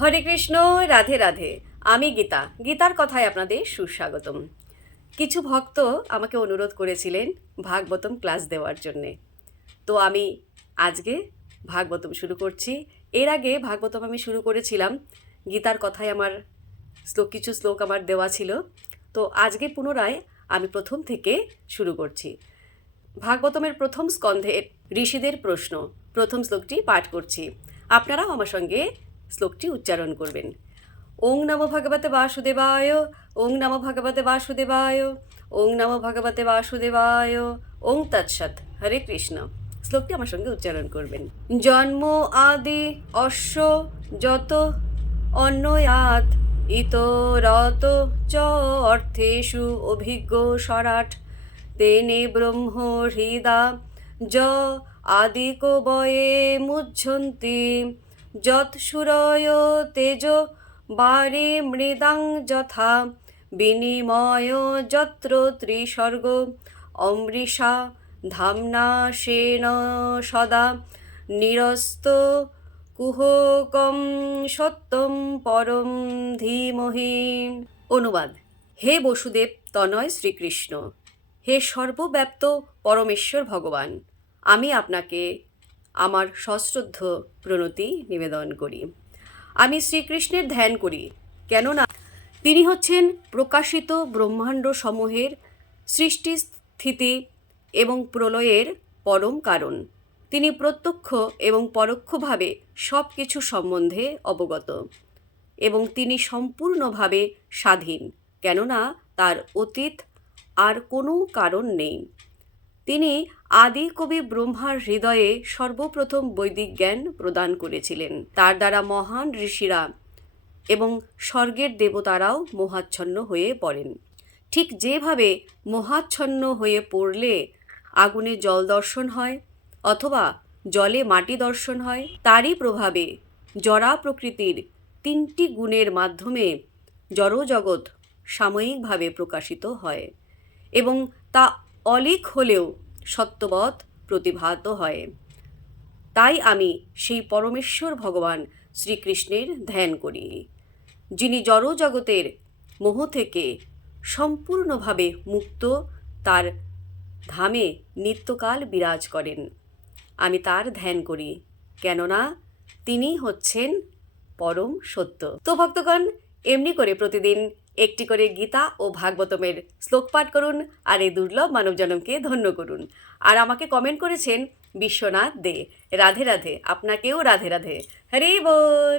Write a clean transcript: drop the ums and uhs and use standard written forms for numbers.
হরে কৃষ্ণ, রাধে রাধে। আমি গীতা, গীতার কথায় আপনাদের সুস্বাগতম। কিছু ভক্ত আমাকে অনুরোধ করেছিলেন ভাগবতম ক্লাস দেওয়ার জন্যে, তো আমি আজকে ভাগবতম শুরু করছি। এর আগে ভাগবতম আমি শুরু করেছিলাম, গীতার কথায় আমার কিছু শ্লোক আমার দেওয়া ছিল, তো আজকে পুনরায় আমি প্রথম থেকে শুরু করছি। ভাগবতমের প্রথম স্কন্ধের ঋষিদের প্রশ্ন প্রথম শ্লোকটি পাঠ করছি। আপনারাও আমার সঙ্গে শ্লোকটি উচ্চারণ করবেন। ওং নমো ভগবতে বাসুদেবায়, ওং নমো ভগবতে বাসুদেবায়, ওং নমো ভগবতে বাসুদেবায়, ওং তৎসৎ। হরে কৃষ্ণ। শ্লোকটি আমার সঙ্গে উচ্চারণ করবেন। জন্ম আদি অশ্ব যত অন্যয়াত ইতরত চ অর্থেষু অভিজ্ঞ সরাট তেনে ব্রহ্ম হৃদা য আদিক বয়ে মুহ্যন্তি যৎ সুরয় তেজ বারে মৃদাং যথা বিনিময় যত্র ত্রিসর্গ অমৃষা ধামনা সেন সদা নিরস্ত কুহকম সত্যম পরম ধীমহি। অনুবাদ। হে বসুদেব তনয় শ্রীকৃষ্ণ, হে সর্বব্যাপ্ত পরমেশ্বর ভগবান, আমি আপনাকে আমার সশ্রদ্ধ প্রণতি নিবেদন করি। আমি শ্রীকৃষ্ণের ধ্যান করি, কেননা তিনি হচ্ছেন প্রকাশিত ব্রহ্মাণ্ড সমূহের সৃষ্টি, স্থিতি এবং প্রলয়ের পরম কারণ। তিনি প্রত্যক্ষ এবং পরোক্ষভাবে সব কিছু সম্বন্ধে অবগত এবং তিনি সম্পূর্ণভাবে স্বাধীন, কেননা তার অতীত আর কোনো কারণ নেই। তিনি আদি কবি ব্রহ্মার হৃদয়ে সর্বপ্রথম বৈদিক জ্ঞান প্রদান করেছিলেন। তার দ্বারা মহান ঋষিরা এবং স্বর্গের দেবতারাও মোহাচ্ছন্ন হয়ে পড়েন। ঠিক যেভাবে মোহাচ্ছন্ন হয়ে পড়লে আগুনে জল দর্শন হয় অথবা জলে মাটি দর্শন হয়, তারই প্রভাবে জড়া প্রকৃতির তিনটি গুণের মাধ্যমে জড়জগৎ সাময়িকভাবে প্রকাশিত হয় এবং তা অলীক হলেও সত্যবৎ প্রতিভাত হয়। তাই আমি সেই পরমেশ্বর ভগবান শ্রীকৃষ্ণের ধ্যান করি, যিনি জড়জগতের মোহ থেকে সম্পূর্ণভাবে মুক্ত, তার ধামে নিত্যকাল বিরাজ করেন। আমি তার ধ্যান করি, কেননা তিনি হচ্ছেন পরম সত্য। তো ভক্তগণ, এমনি করে প্রতিদিন একটি করে গীতা ও ভাগবতমের শ্লোক পাঠ করুন আর এই দুর্লভ মানবজনমকে ধন্য করুন। আর আমাকে কমেন্ট করেছেন বিশ্বনাথ দে। রাধে রাধে। আপনাকেও রাধে রাধে। হরি বল।